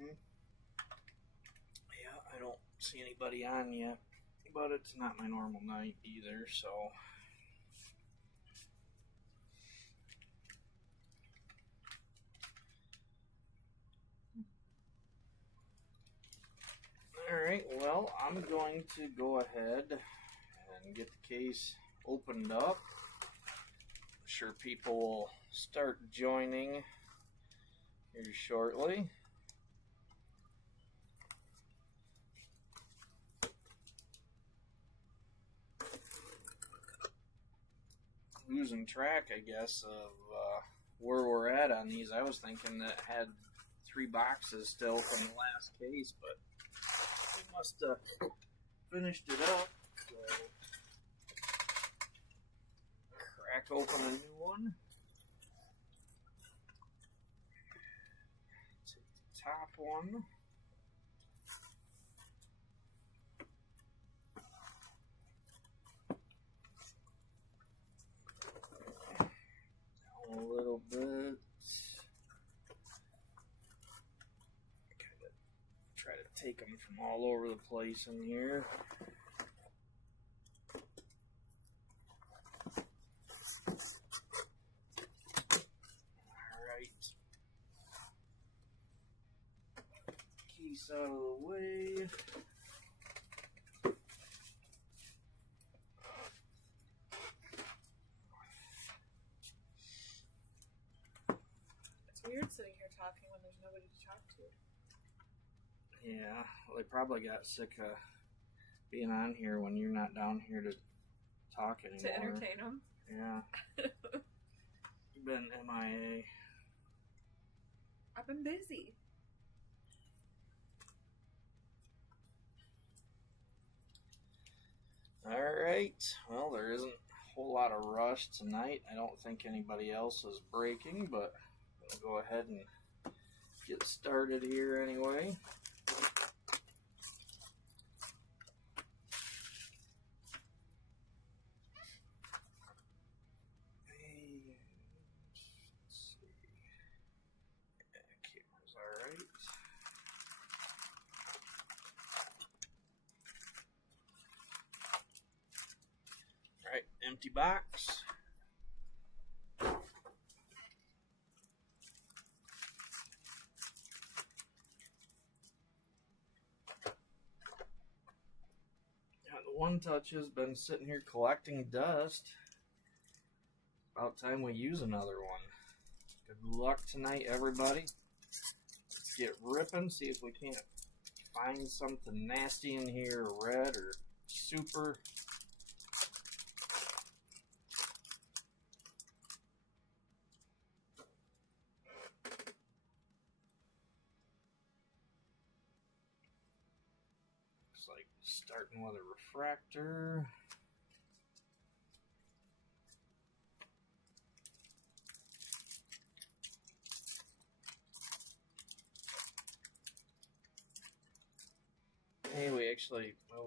Yeah, I don't see anybody on yet, but it's not my normal night either, so. Alright, well, I'm going to go ahead and get the case opened up. I'm sure people will start joining here shortly. Losing track, I guess, of where we're at on these. I was thinking that it had 3 boxes still from the last case, but we must have finished it up. So, crack open a new one. Take the top one. Down a little bit. Kind of try to take them from all over the place in here. Alright. Case out of the way. It's weird sitting here talking when there's nobody to talk to. Yeah, well, they probably got sick of being on here when you're not down here to talk anymore. To entertain them? Yeah. You've been MIA. I've been busy. Alright, well, there isn't a whole lot of rush tonight. I don't think anybody else is breaking, but we'll go ahead and get started here anyway. And let's see. Yeah, camera's alright. Alright, empty box. Yeah, the One Touch has been sitting here collecting dust. About time we use another one. Good luck tonight, everybody. Let's get ripping, see if we can't find something nasty in here, red or super. Looks like starting with a refractor. Hey, we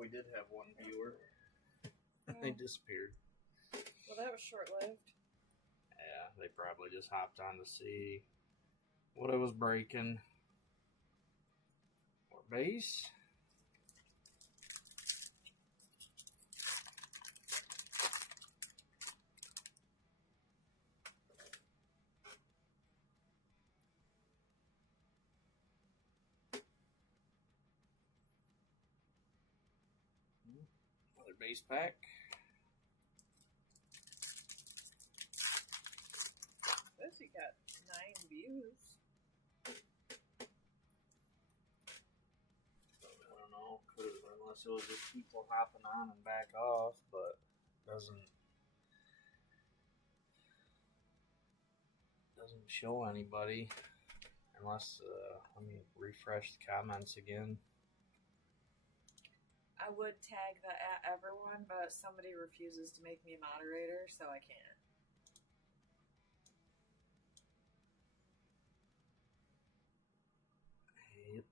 did have one viewer. Yeah. They disappeared. Well, that was short-lived. Yeah, they probably just hopped on to see what I was breaking. More base. Another base pack. This you got 9 views. I don't know, unless it was just people hopping on and back off, but doesn't show anybody unless let me refresh the comments again. I would tag the @everyone, but somebody refuses to make me a moderator, so I can't. Yep.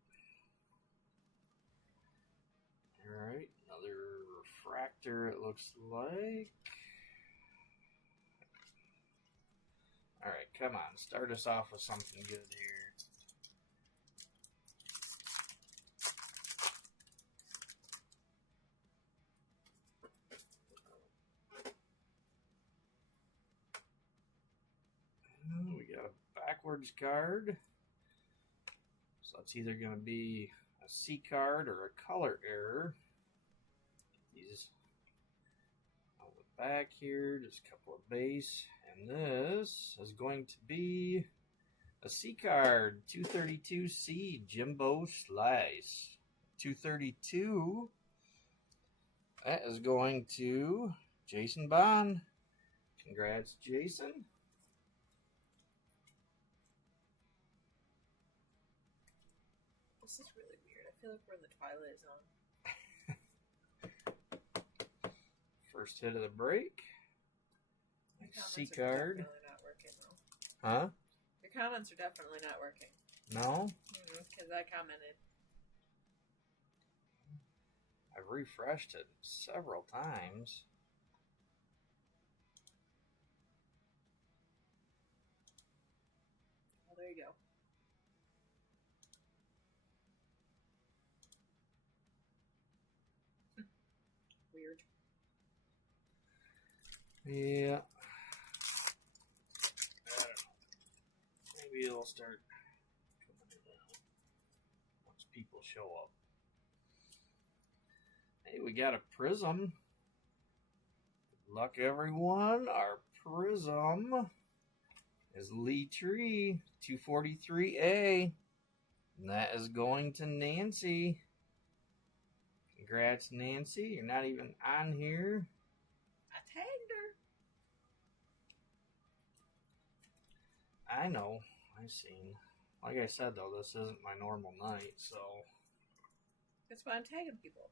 Alright, another refractor it looks like. Alright, come on, start us off with something good here. backwards card. So it's either going to be a C card or a color error. These on the back here, just a couple of base. And this is going to be a C card, 232C Jimbo Slice. 232. That is going to Jason Bond. Congrats, Jason. This is really weird. I feel like we're in the Twilight Zone. First hit of the break. C Comments are card. definitely not working, though. Huh? Your comments are definitely not working. No? Because I commented. I've refreshed it several times. Oh, there you go. Weird. Yeah. I don't know. Maybe it'll start coming down once people show up. Hey, we got a prism. Good luck, everyone. Our prism is Lee Tree 243A. And that is going to Nancy. Congrats, Nancy. You're not even on here. I tagged her. I know. I've seen. Like I said, though, this isn't my normal night, so. That's why I'm tagging people.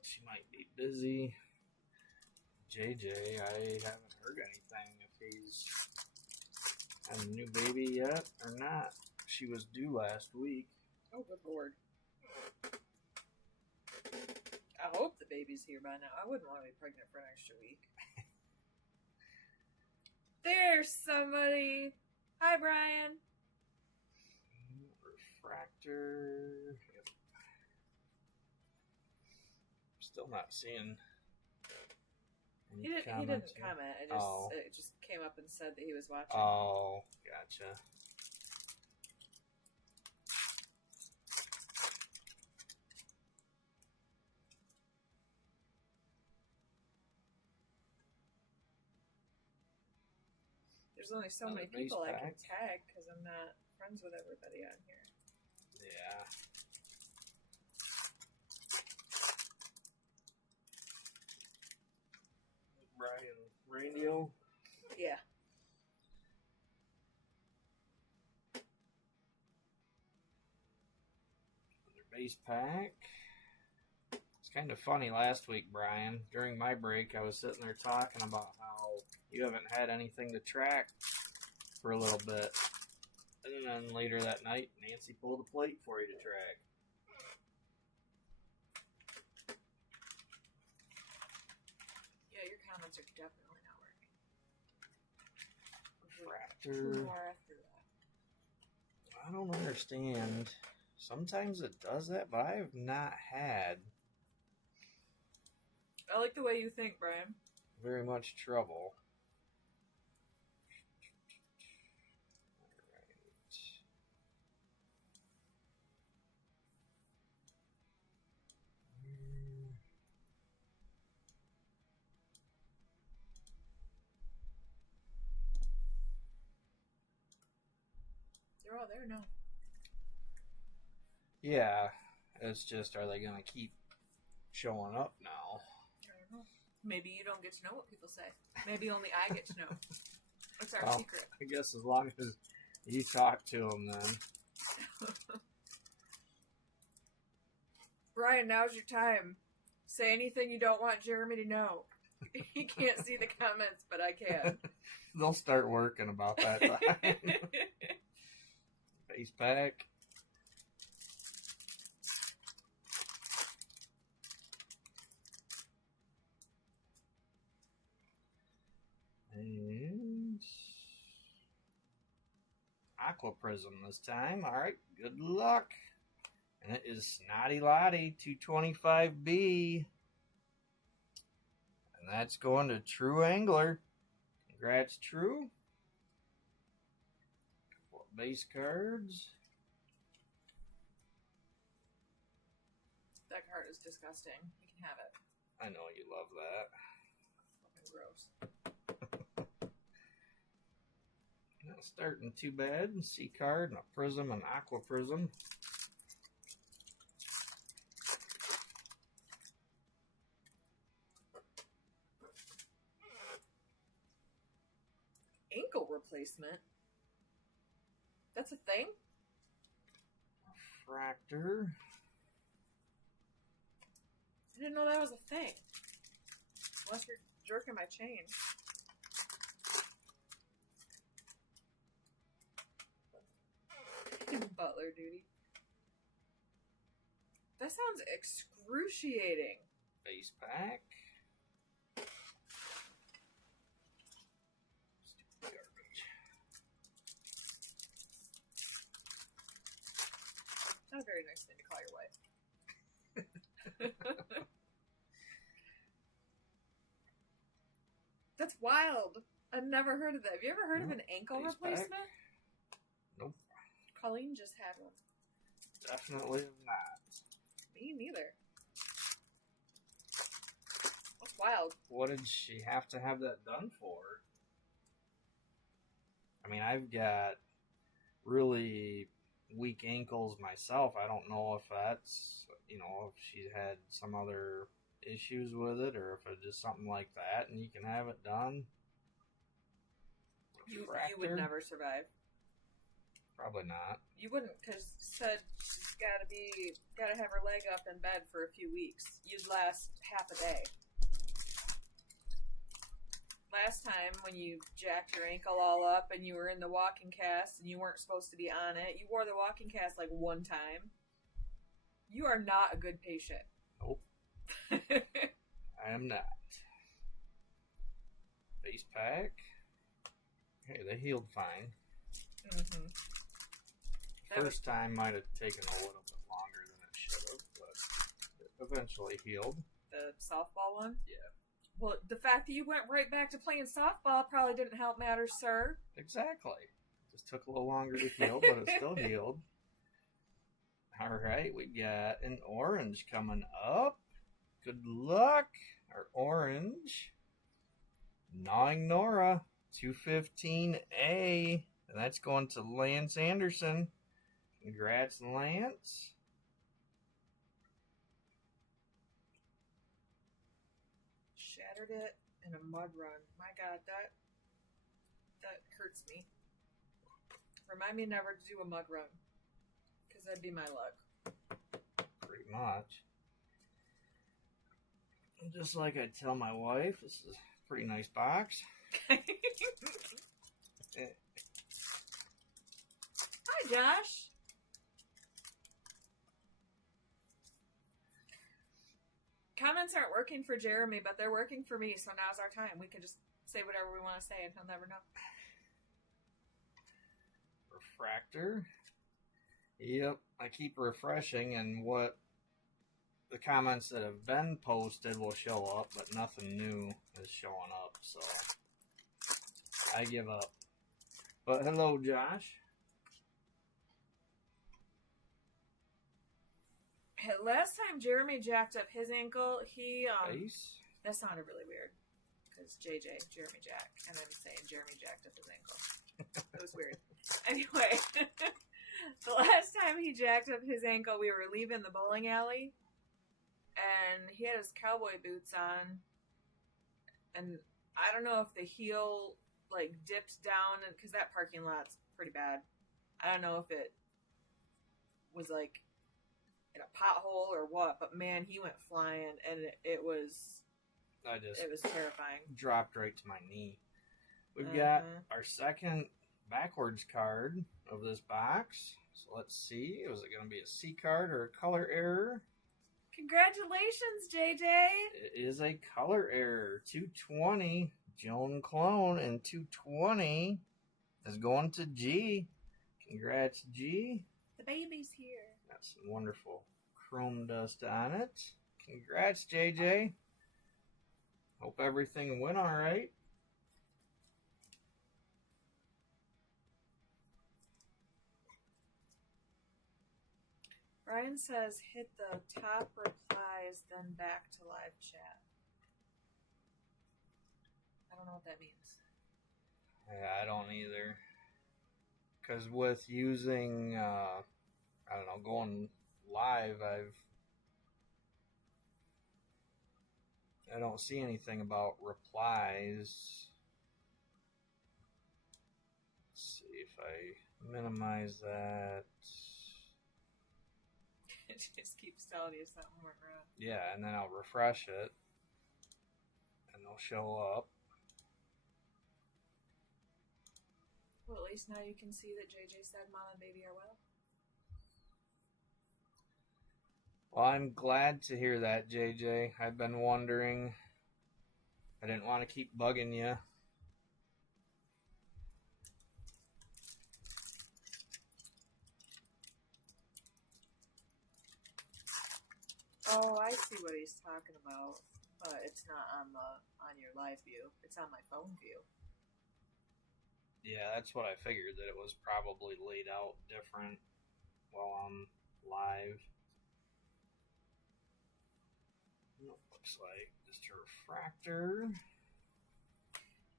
She might be busy. JJ, I haven't heard anything if he's had a new baby yet or not. She was due last week. Oh, good lord. I hope the baby's here by now. I wouldn't want to be pregnant for an extra week. There's somebody. Hi, Brian. Refractor. Yep. Still not seeing any He didn't comments here. comment. It just came up and said that he was watching. Oh, gotcha. There's only so Another many people I can base tag because I'm not friends with everybody on here. Yeah. Brian Radio. Yeah. Another base pack. It's kind of funny last week, Brian. During my break, I was sitting there talking about how you haven't had anything to track for a little bit. And then later that night, Nancy pulled a plate for you to track. Yeah, your comments are definitely not working. Refractor. 2 more after that. I don't understand. Sometimes it does that, but I have not had I like the way you think, Brian. very much trouble. They're all there now. Yeah, it's just, are they going to keep showing up now? I don't know. Maybe you don't get to know what people say. Maybe only I get to know. It's our Well, secret. I guess as long as you talk to them then. Brian, now's your time. Say anything you don't want Jeremy to know. He can't see the comments, but I can. They'll start working about that time. Base pack. And Aqua Prism this time. Alright, good luck. And it is Snotty Lottie 225B. And that's going to True Angler. Congrats, True. Couple of base cards. That card is disgusting. You can have it. I know you love that. Fucking gross. Not starting too bad. C card and a prism and aqua prism. Ankle replacement? That's a thing? Refractor. I didn't know that was a thing. Unless you're jerking my chain. Butler duty. That sounds excruciating. Base pack. Stupid garbage. Not a very nice thing to call your wife. That's wild. I've never heard of that. Have you ever heard of an ankle Base replacement? pack. Nope. Colleen just had one. Definitely not. Me neither. That's wild. What did she have to have that done for? I mean, I've got really weak ankles myself. I don't know if that's, if she had some other issues with it or if it's just something like that and you can have it done. You would never survive. Probably not. You wouldn't, because said she's gotta have her leg up in bed for a few weeks. You'd last half a day. Last time when you jacked your ankle all up and you were in the walking cast and you weren't supposed to be on it, you wore the walking cast like one time. You are not a good patient. Nope. I am not. Base pack. Hey, they healed fine. Mm-hmm. First time might have taken a little bit longer than it should have, but it eventually healed. The softball one? Yeah. Well, the fact that you went right back to playing softball probably didn't help matters, sir. Exactly. Just took a little longer to heal, but it still healed. Alright, we got an orange coming up. Good luck. Our orange. Gnawing Nora. 215A. And that's going to Lance Anderson. Congrats, Lance. Shattered it in a mud run. My God, that hurts me. Remind me never to do a mud run, because that'd be my luck. Pretty much. And just like I tell my wife, this is a pretty nice box. Hi, Josh. Comments aren't working for Jeremy, but they're working for me, so now's our time. We can just say whatever we want to say and he'll never know. Refractor. Yep, I keep refreshing, and what the comments that have been posted will show up, but nothing new is showing up, so I give up. But hello, Josh. Last time Jeremy jacked up his ankle, he Ace. that sounded really weird because Jeremy Jack, and I'm saying Jeremy jacked up his ankle. It was weird. Anyway, the last time he jacked up his ankle, we were leaving the bowling alley, and he had his cowboy boots on, and I don't know if the heel like dipped down, because that parking lot's pretty bad. I don't know if it was like in a pothole or what, but man, he went flying, and it was terrifying. Dropped right to my knee. We've got our second backwards card of this box. So let's see. Is it going to be a C card or a color error? Congratulations, JJ. It is a color error. 220, Joan Clone, and 220 is going to G. Congrats, G. The baby's here. Got some wonderful chrome dust on it. Congrats, JJ. Hope everything went all right. Brian says hit the top replies, then back to live chat. I don't know what that means. Yeah, I don't either. Because with using, I don't know, going live, I don't see anything about replies. Let's see if I minimize that. It just keeps telling you something went wrong. Yeah, and then I'll refresh it, and they'll show up. Well, at least now you can see that JJ said Mom and Baby are well. Well, I'm glad to hear that, JJ. I've been wondering. I didn't want to keep bugging you. Oh, I see what he's talking about, but it's not on your live view. It's on my phone view. Yeah, that's what I figured, that it was probably laid out different while I'm live. Looks like just a refractor.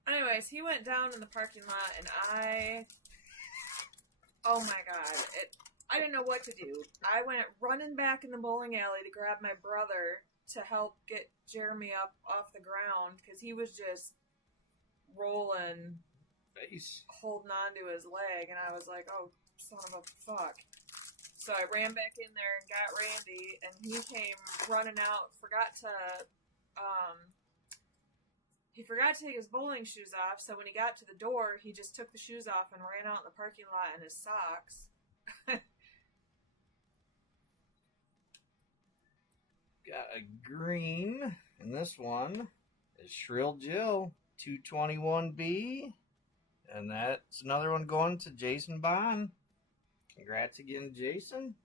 Anyways, he went down in the parking lot, and oh my god, I didn't know what to do. I went running back in the bowling alley to grab my brother to help get Jeremy up off the ground, because he was just rolling, holding on to his leg, and I was like, oh, son of a fuck. So I ran back in there and got Randy, and he came running out, he forgot to take his bowling shoes off, so when he got to the door, he just took the shoes off and ran out in the parking lot in his socks. Got a green, and this one is Shrill Jill, 221B, and that's another one going to Jason Bond. Congrats again, Jason.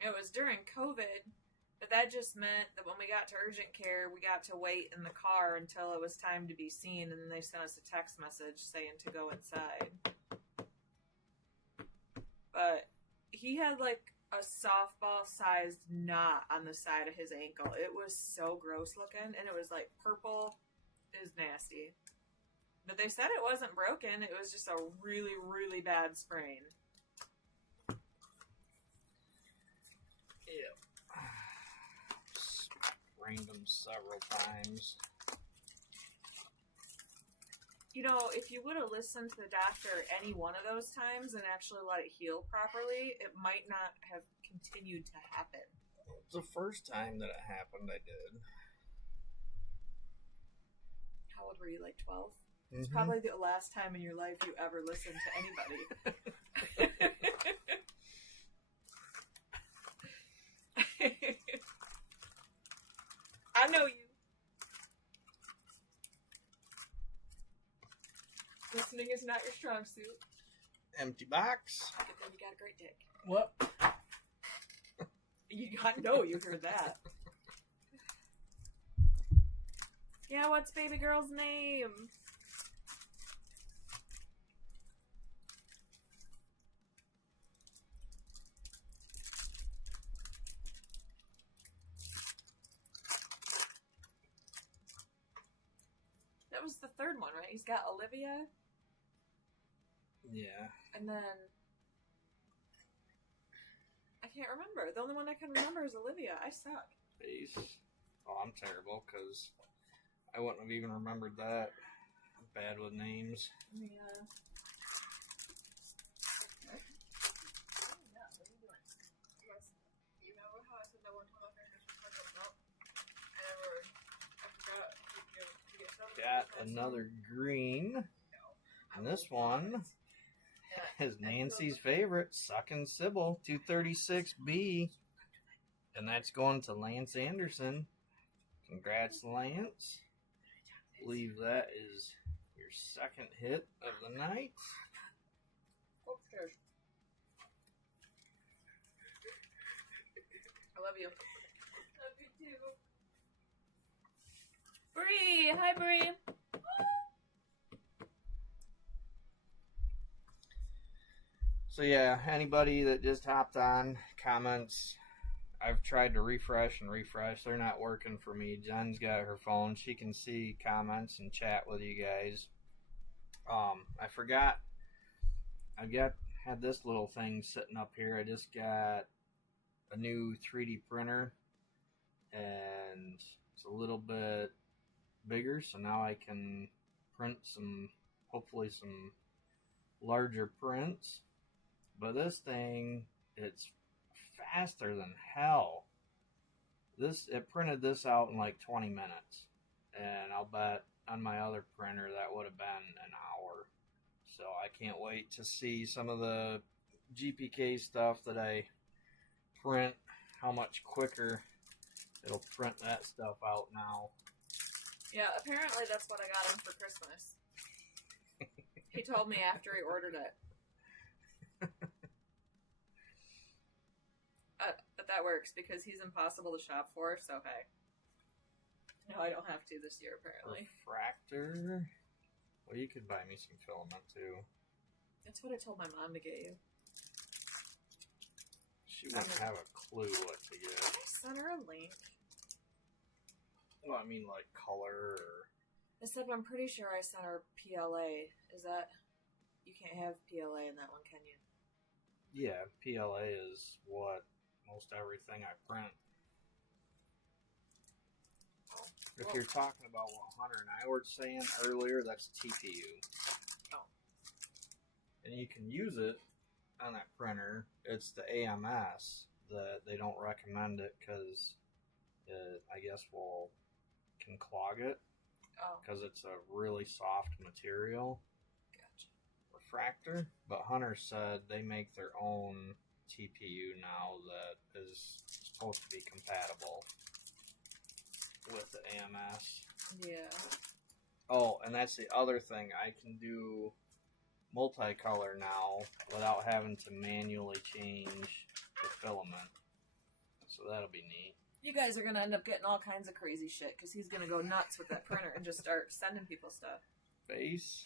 It was during COVID, but that just meant that when we got to urgent care, we got to wait in the car until it was time to be seen, and then they sent us a text message saying to go inside. But he had like a softball-sized knot on the side of his ankle. It was so gross looking, and it was like purple. It was nasty. But they said it wasn't broken. It was just a really, really bad sprain. Yep. Sprained them several times. You know, if you would have listened to the doctor any one of those times and actually let it heal properly, it might not have continued to happen. It's the first time that it happened, I did. How old were you, like 12? It's probably the last time in your life you ever listened to anybody. I know you. Listening is not your strong suit. Empty box. But then you got a great dick. What? You heard that. Yeah, what's baby girl's name? That was the third one, right? He's got Olivia. Yeah. And then I can't remember. The only one I can remember is Olivia. I suck. Face. Oh, I'm terrible because I wouldn't have even remembered that. I'm bad with names. Yeah. Got another green. And this one is Nancy's favorite, Suckin' Sybil, 236B. And that's going to Lance Anderson. Congrats, Lance. I believe that is your second hit of the night. Upstairs. I love you. Love you too. Bree! Hi, Bree! So yeah, anybody that just hopped on, comments, I've tried to refresh and refresh. They're not working for me. Jen's got her phone. She can see comments and chat with you guys. I forgot. Had this little thing sitting up here. I just got a new 3D printer, and it's a little bit bigger, so now I can print hopefully some larger prints. But this thing, it's faster than hell. It printed this out in like 20 minutes, and I'll bet on my other printer that would have been an hour. So I can't wait to see some of the GPK stuff that I print, how much quicker it'll print that stuff out now. Yeah, apparently that's what I got him for Christmas. He told me after he ordered it. But that works because he's impossible to shop for, so hey. No, I don't have to this year, apparently. Refractor? Well, you could buy me some filament, too. That's what I told my mom to get you. She wouldn't have a clue what to get. Did I send her a link? Well, I mean, like, color or... I said, I'm pretty sure I sent her PLA. Is that... You can't have PLA in that one, can you? Yeah, PLA is what most everything I print. Oh. If you're talking about what Hunter and I were saying earlier, that's TPU. Oh. And you can use it on that printer. It's the AMS that they don't recommend it because it, I guess, can clog it. Oh. Because it's a really soft material. Gotcha. Refractor. But Hunter said they make their own TPU now that is supposed to be compatible with the AMS. Yeah. Oh, and that's the other thing. I can do multicolor now without having to manually change the filament. So that'll be neat. You guys are going to end up getting all kinds of crazy shit because he's going to go nuts with that printer and just start sending people stuff. Base.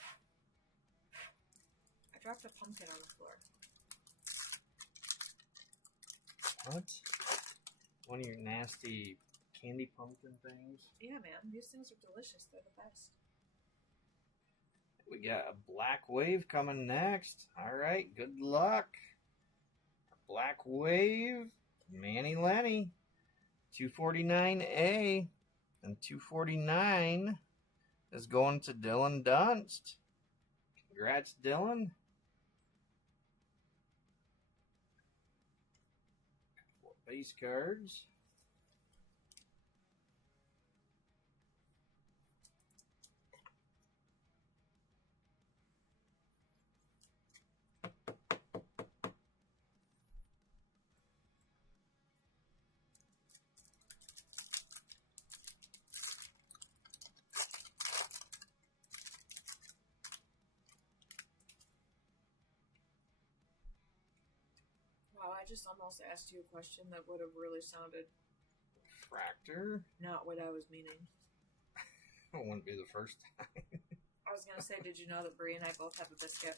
I dropped a pumpkin on the floor. What? One of your nasty candy pumpkin things? Yeah, man. These things are delicious. They're the best. We got a black wave coming next. Alright, good luck. Black wave. Manny Lenny. 249A. And 249 is going to Dylan Dunst. Congrats, Dylan. Base cards. Wow, I just almost asked you a question that would have really sounded Refractor. not what I was meaning. It wouldn't be the first time. I was going to say, did you know that Bree and I both have a biscuit?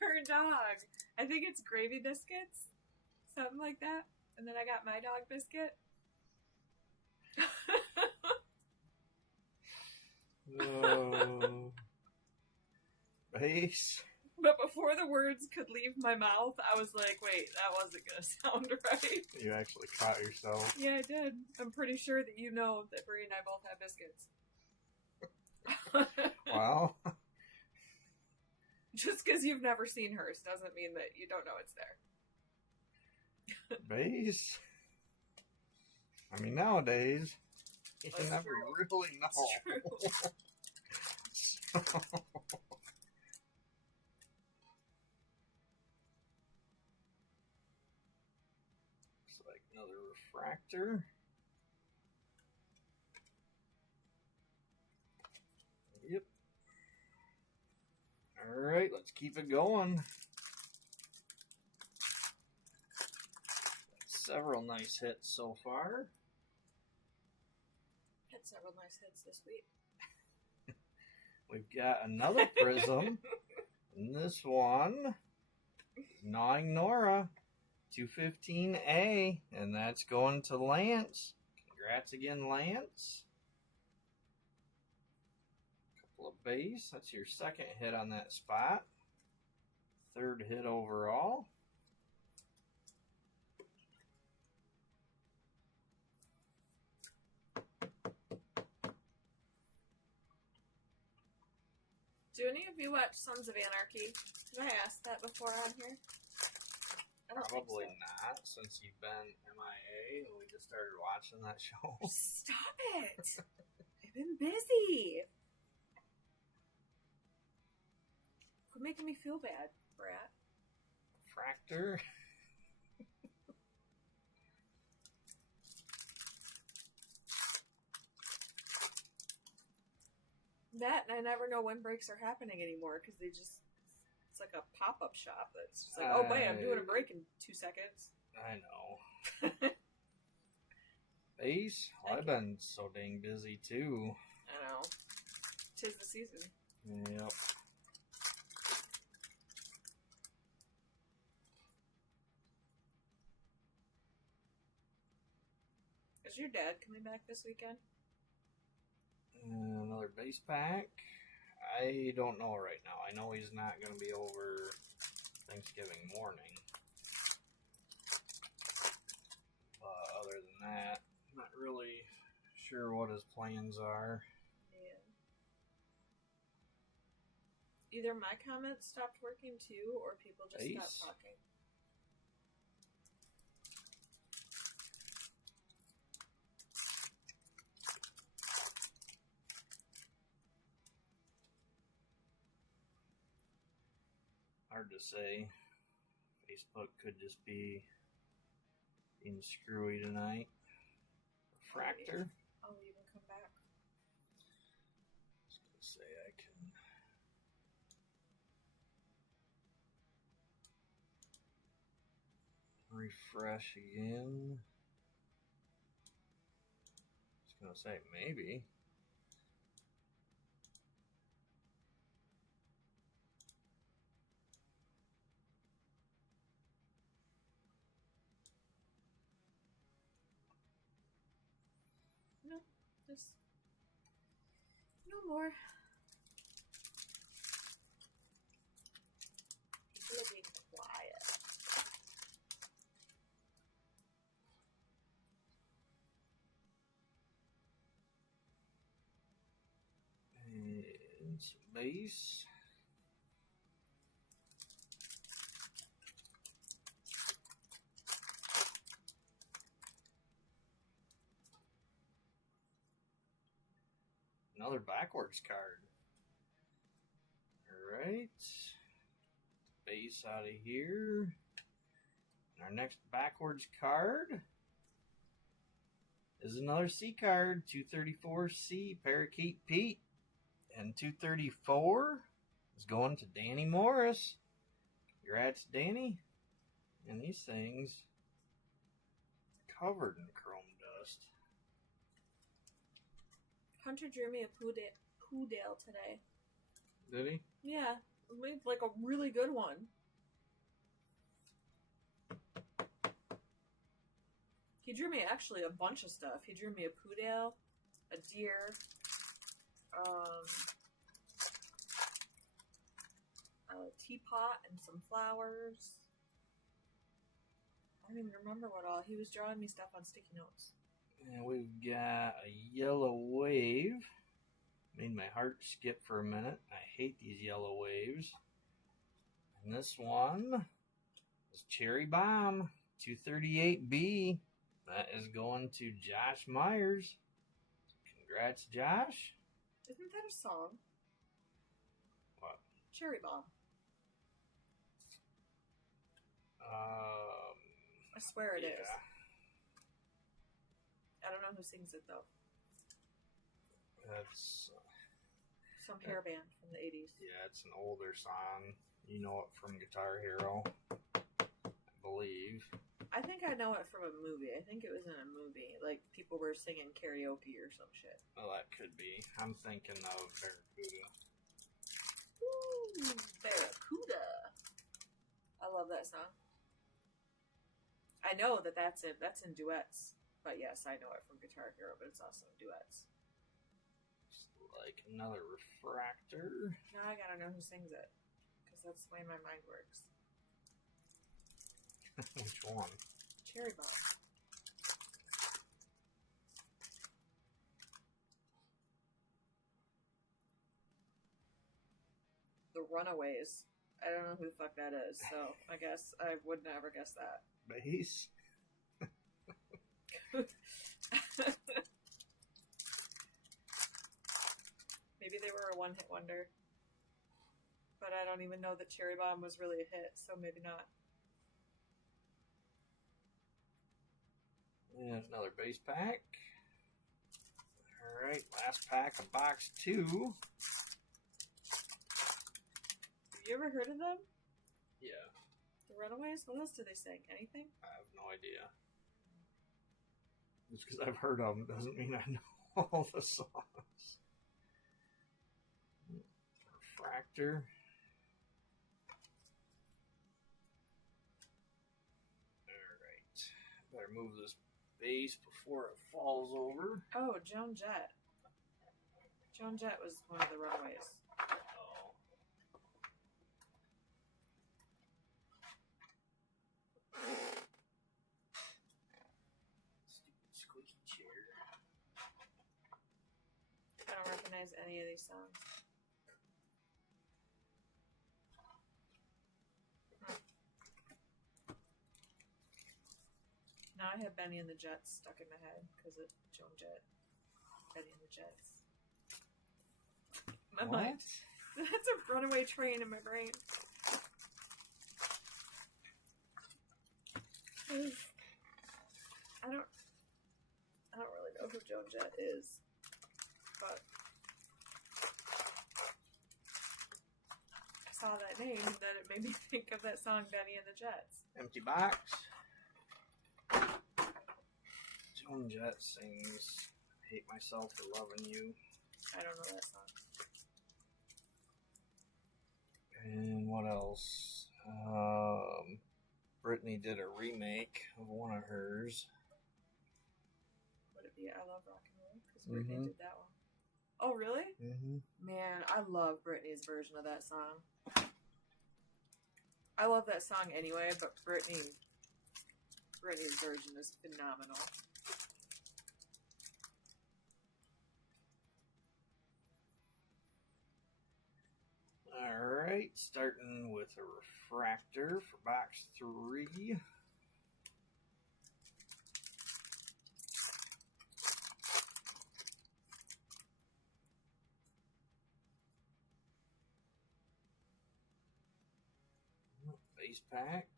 Her dog. I think it's gravy biscuits. Something like that. And then I got my dog biscuit. Oh. Base. But before the words could leave my mouth, I was like, wait, that wasn't going to sound right. You actually caught yourself. Yeah, I did. I'm pretty sure that you know that Bree and I both have biscuits. Wow. Just because you've never seen hers doesn't mean that you don't know it's there. Base. I mean, nowadays, you That's never true. really know. It's true. So, looks like another refractor. Yep. Alright, let's keep it going. Let's several nice hits so far. Had several nice hits this week. We've got another prism. And this one is Gnawing Nora 215A. And that's going to Lance. Congrats again, Lance. Couple of base. That's your second hit on that spot. Third hit overall. Do any of you watch Sons of Anarchy? Did I ask that before on here? I don't Probably think so. not, since you've been MIA and we just started watching that show. Stop it! I've been busy. Quit making me feel bad, Brat. Fractor. That, and I never know when breaks are happening anymore because they just, it's like a pop-up shop that's just like, oh, wait, I'm doing a break in 2 seconds. I know. Base? Well, I've been so dang busy too. I know. 'Tis the season. Yep. Is your dad coming back this weekend? Another base pack. I don't know right now. I know he's not going to be over Thanksgiving morning. But other than that, not really sure what his plans are. Yeah. Either my comments stopped working too, or people just stopped talking. Hard to say. Facebook could just be being screwy tonight. Fractor. I'll even come back. I was gonna say I can. Refresh again. I was gonna say maybe. No, just no more. People are being quiet. And some base. Another backwards card. Alright. Base out of here. And our next backwards card is another C card. 234C, Parakeet Pete. And 234 is going to Danny Morris. Congrats, Danny. And these things covered in chrome dust. Hunter drew me a Poodale today. Did he? Yeah, made like a really good one. He drew me actually a bunch of stuff. He drew me a Poodale, a deer, a teapot, and some flowers. I don't even remember what all. He was drawing me stuff on sticky notes. And we've got a yellow wave. Made my heart skip for a minute. I hate these yellow waves. And this one is Cherry Bomb 238B. That is going to Josh Myers. Congrats, Josh. Isn't that a song? What? Cherry Bomb. I swear it is. I don't know who sings it though. That's some hair band from the 80s. Yeah, it's an older song. You know it from Guitar Hero, I believe. I think I know it from a movie. I think it was in a movie. Like, people were singing karaoke or some shit. Well, that could be. I'm thinking of Barracuda. Ooh, Barracuda. I love that song. I know that's in duets. But yes, I know it from Guitar Hero, but it's also in duets. Just like another refractor. Now I gotta know who sings it. Because that's the way my mind works. Which one? Cherry Bomb. The Runaways. I don't know who the fuck that is, so I guess I would never guess that. Bass? Maybe they were a one-hit wonder. But I don't even know that Cherry Bomb was really a hit, so maybe not. And another bass pack. Alright, last pack of box 2. Have you ever heard of them? Yeah. The Runaways? What else do they sing? Anything? I have no idea. Just because I've heard of them doesn't mean I know all the songs. Refractor. Alright. Better move this base before it falls over. Oh, Joan Jett. Joan Jett was one of the Runaways. Oh. Stupid squeaky chair. I don't recognize any of these songs. Now I have Benny and the Jets stuck in my head because of Joan Jett. Benny and the Jets. My What? mind. That's a runaway train in my brain. I don't really know who Joan Jett is, but I saw that name that it made me think of that song Benny and the Jets. Empty box. Joan Jett sings Hate Myself for Loving You. I don't know that song. And what else? Britney did a remake of one of hers. Would it be I Love Rock and Roll? Because Britney did that one. Oh, really? Mm-hmm. Man, I love Britney's version of that song. I love that song anyway, but Britney's version is phenomenal. Alright, starting with a refractor for box 3. Base pack.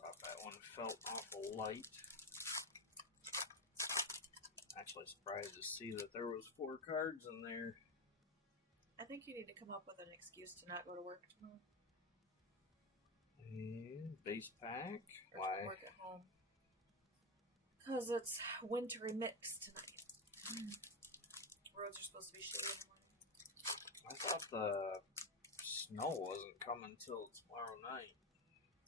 Thought that one felt awful light. Actually surprised to see that there was 4 cards in there. I think you need to come up with an excuse to not go to work tomorrow. And base pack. Or Why? to work at home. Because it's wintry mix tonight. Roads are supposed to be shitty in the morning. I thought the snow wasn't coming till tomorrow night.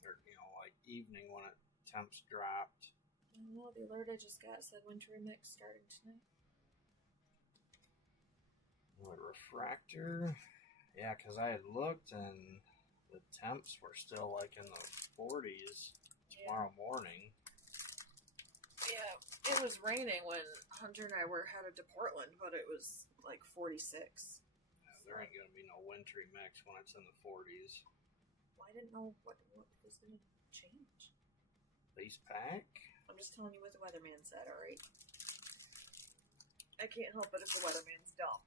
Or, like evening when temps dropped. I don't know, the alert I just got said wintry mix starting tonight. Refractor. Yeah, because I had looked and the temps were still like in the 40s tomorrow morning. Yeah, it was raining when Hunter and I were headed to Portland, but it was like 46. Yeah, there ain't going to be no wintry mix when it's in the 40s. Well, I didn't know what was going to change. Base pack. I'm just telling you what the weatherman said, alright? I can't help it if the weatherman's dumb.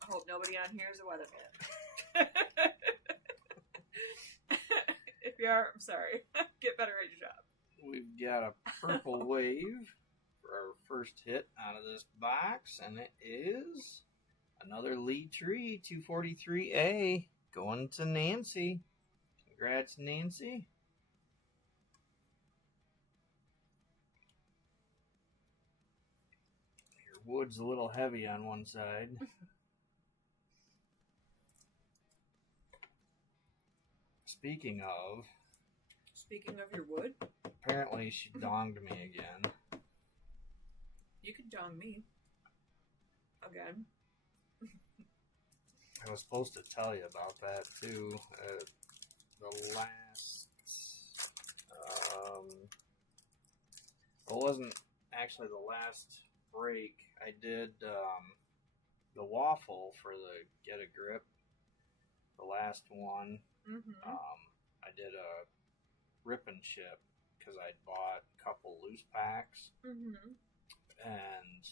I hope nobody on here is a weatherman. If you are, I'm sorry. Get better at your job. We've got a purple wave for our first hit out of this box, and it is another Lee Tree 243A going to Nancy. Congrats, Nancy. wood's a little heavy on one side. Speaking of your wood, apparently she donged me again. you could dong me again. I was supposed to tell you about that too. The last, it wasn't actually the last break. I did the waffle for the Get a Grip, the last one. Mm-hmm. I did a rip and ship because I'd bought a couple loose packs. Mm-hmm. And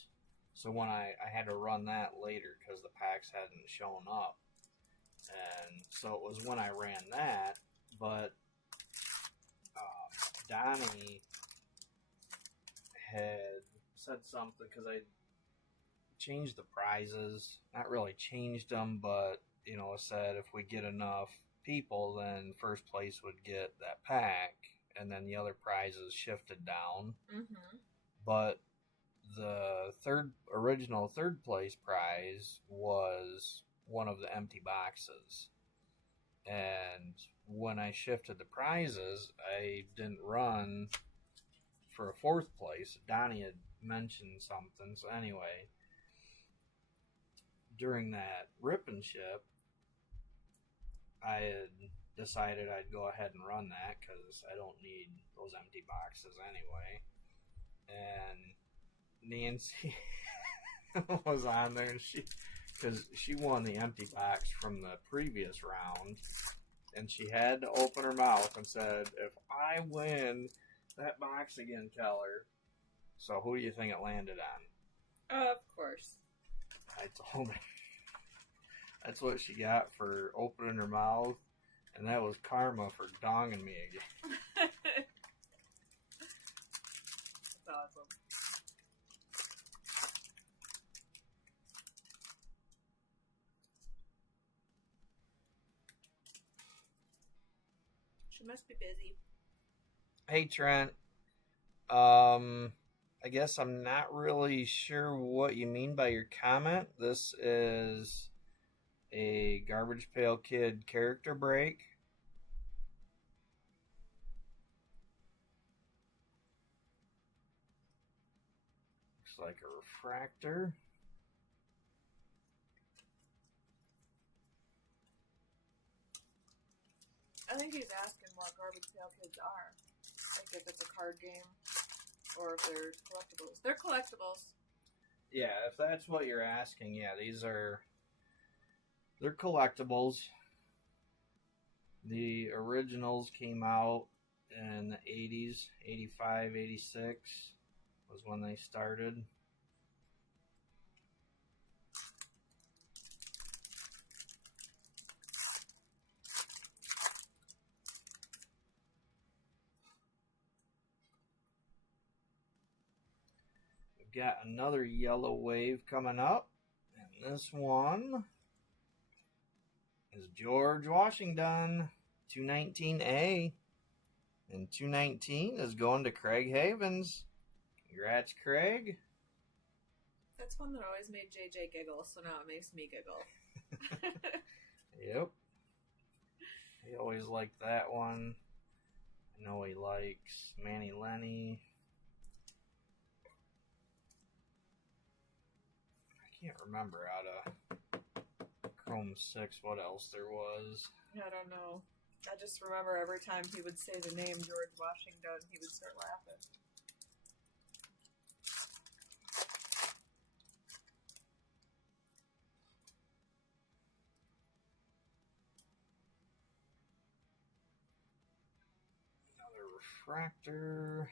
so when I had to run that later because the packs hadn't shown up. And so it was when I ran that, but Donnie had said something because I changed the prizes. Not really changed them, but, you know, said if we get enough people, then first place would get that pack, and then the other prizes shifted down. Mm-hmm. But the original third place prize was one of the empty boxes. And when I shifted the prizes, I didn't run for a fourth place. Donnie had mentioned something. So anyway, during that rip and ship, I had decided I'd go ahead and run that because I don't need those empty boxes anyway. And Nancy was on there, and because she won the empty box from the previous round, and she had to open her mouth and said, "If I win that box again, Keller." So who do you think it landed on? Of course. I told her that's what she got for opening her mouth, and that was karma for donging me again. That's awesome. She must be busy. Hey Trent, I guess I'm not really sure what you mean by your comment. This is a Garbage Pail Kid character break. Looks like a refractor. I think he's asking what Garbage Pail Kids are. Like if it's a card game or if they're collectibles. They're collectibles. Yeah, if that's what you're asking, yeah, they're collectibles. The originals came out in the 80s, 85, 86 was when they started. We've got another yellow wave coming up, and this one is George Washington, 219A. And 219 is going to Craig Havens. Congrats, Craig. That's one that always made JJ giggle, so now it makes me giggle. Yep. He always liked that one. I know he likes Manny Lenny. I can't remember out of Chrome 6 what else there was. I don't know. I just remember every time he would say the name George Washington, he would start laughing. Another refractor.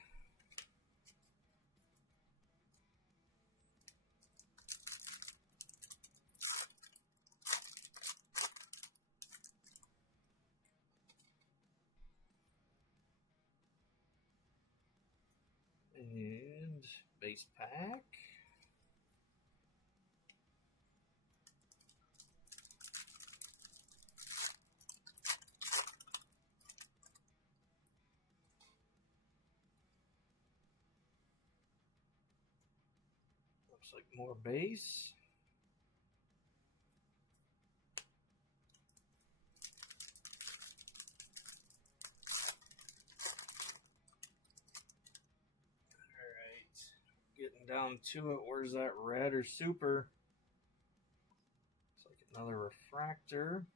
And base pack. Looks like more base. Getting down to it. Where's that red or super? Looks like another refractor.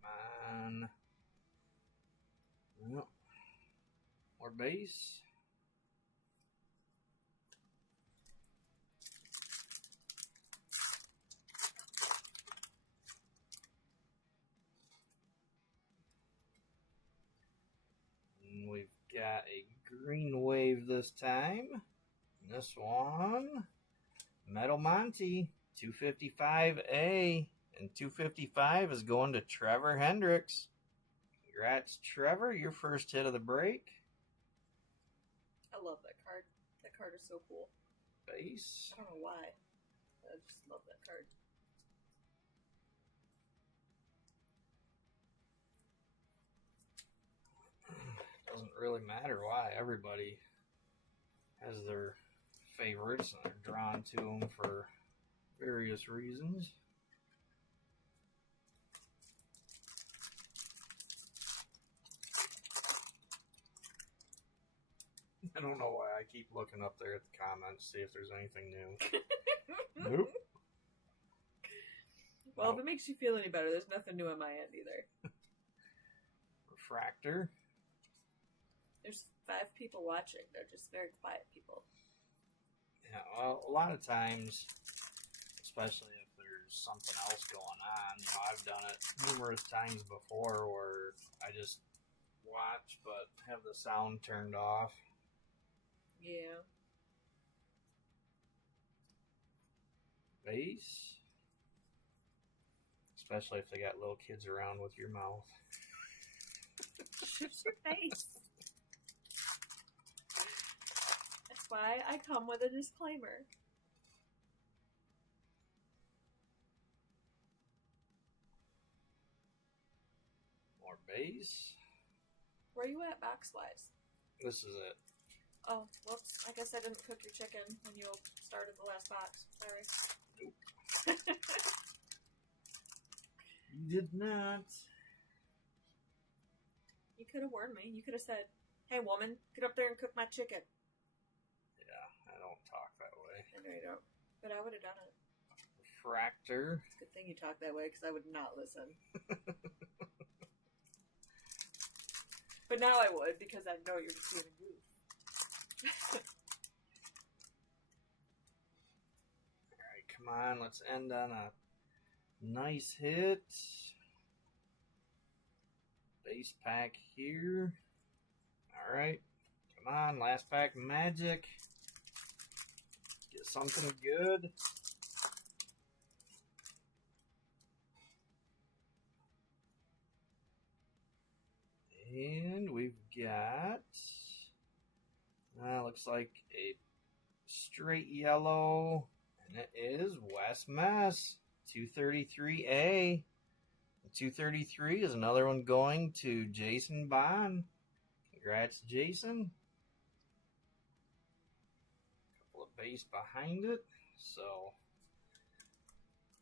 Come on. Nope. More base. We've got a green wave this time. This one, Metal Monty, 255A. And 255 is going to Trevor Hendricks. Congrats, Trevor. Your first hit of the break. I love that card. That card is so cool. Base. I don't know why. I just love that card. Doesn't really matter why. Everybody has their favorites and they're drawn to them for various reasons. I don't know why I keep looking up there at the comments, see if there's anything new. Nope. Well, if it makes you feel any better, there's nothing new on my end either. Refractor. There's 5 people watching. They're just very quiet people. Yeah, well, a lot of times, especially if there's something else going on, you know, I've done it numerous times before where I just watch but have the sound turned off. Yeah. Base. Especially if they got little kids around with your mouth. Shut your face. That's why I come with a disclaimer. More base. Where are you at box-wise? This is it. Oh, whoops. I guess I didn't cook your chicken when you started the last box. Sorry. Nope. You did not. You could have warned me. You could have said, "Hey, woman, get up there and cook my chicken." Yeah, I don't talk that way. I know you don't. But I would have done it. Refractor. It's a good thing you talk that way because I would not listen. But now I would because I know you're just being a goof. Alright, come on. Let's end on a nice hit. Base pack here. Alright. Come on. Last pack magic. Get something good. And we've got, looks like a straight yellow, and it is Wes Mess, 233A. 233 is another one going to Jason Bond. Congrats, Jason. Couple of base behind it, so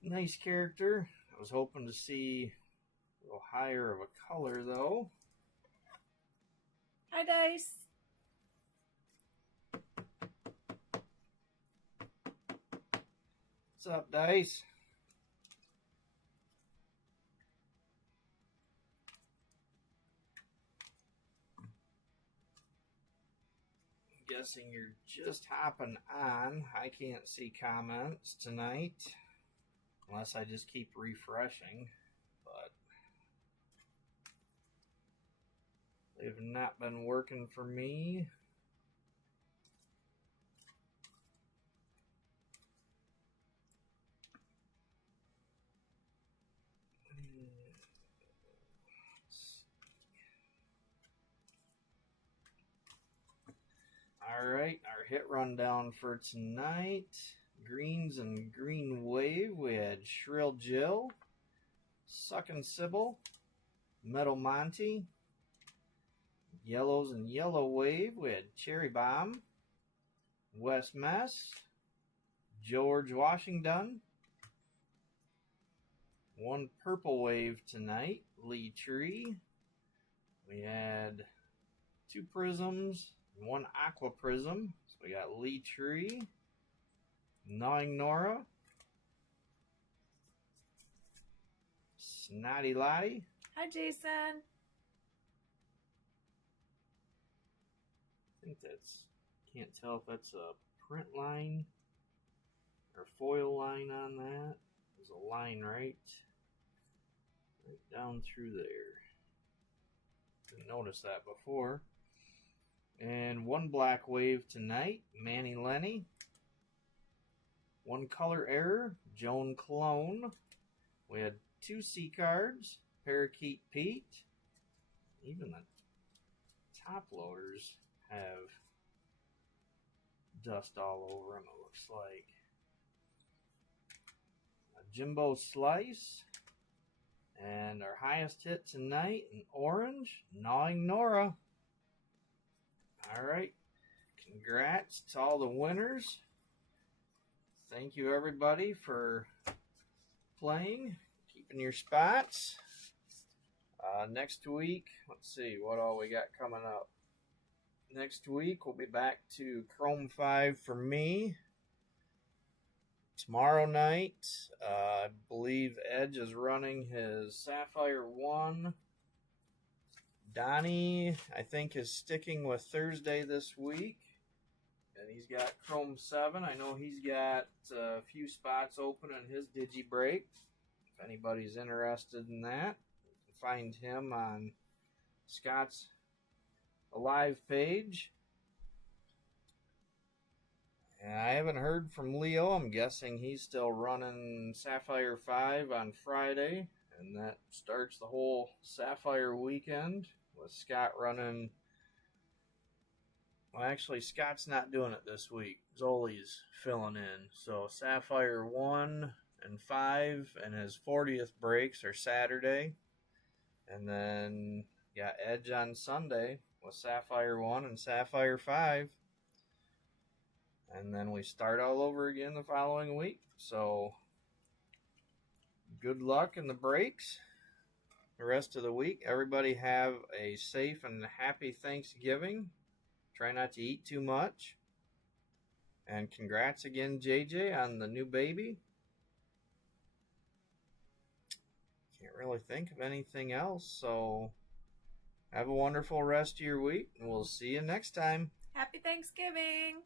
nice character. I was hoping to see a little higher of a color, though. Hi, Dice. What's up, Dice? I'm guessing you're just hopping on. I can't see comments tonight. Unless I just keep refreshing. But they've not been working for me. Alright, our hit rundown for tonight. greens and green wave, we had Shrill Jill, Suckin' Sybil, Metal Monty. Yellows and yellow wave, we had Cherry Bomb, West Mess, George Washington. One purple wave tonight, Lee Tree. We had 2 prisms, 1 aqua prism. So we got Lee Tree, Gnawing Nora, Snotty Lottie. Hi, Jason. I think that's, can't tell if that's a print line or foil line on that. There's a line right down through there. Didn't notice that before. And 1 black wave tonight, Manny Lenny. 1 color error, Joan Clone. We had 2 C cards, Parakeet Pete. Even the top loaders have dust all over them, it looks like. A Jimbo Slice. And our highest hit tonight in orange, Gnawing Nora. Alright, congrats to all the winners. Thank you everybody for playing, keeping your spots. Next week, let's see what all we got coming up. Next week we'll be back to Chrome 5 for me. Tomorrow night, I believe Edge is running his Sapphire 1. Donnie, I think, is sticking with Thursday this week. And he's got Chrome 7. I know he's got a few spots open in his DigiBreak. If anybody's interested in that, you can find him on Scott's Alive page. And I haven't heard from Leo. I'm guessing he's still running Sapphire 5 on Friday. And that starts the whole Sapphire weekend with Scott running. Well, actually, Scott's not doing it this week. Zoli's filling in. So Sapphire 1 and 5 and his 40th breaks are Saturday. And then got Edge on Sunday with Sapphire 1 and Sapphire 5. And then we start all over again the following week. So good luck in the breaks the rest of the week. Everybody have a safe and happy Thanksgiving. Try not to eat too much. And congrats again, JJ, on the new baby. Can't really think of anything else. So have a wonderful rest of your week, and we'll see you next time. Happy Thanksgiving.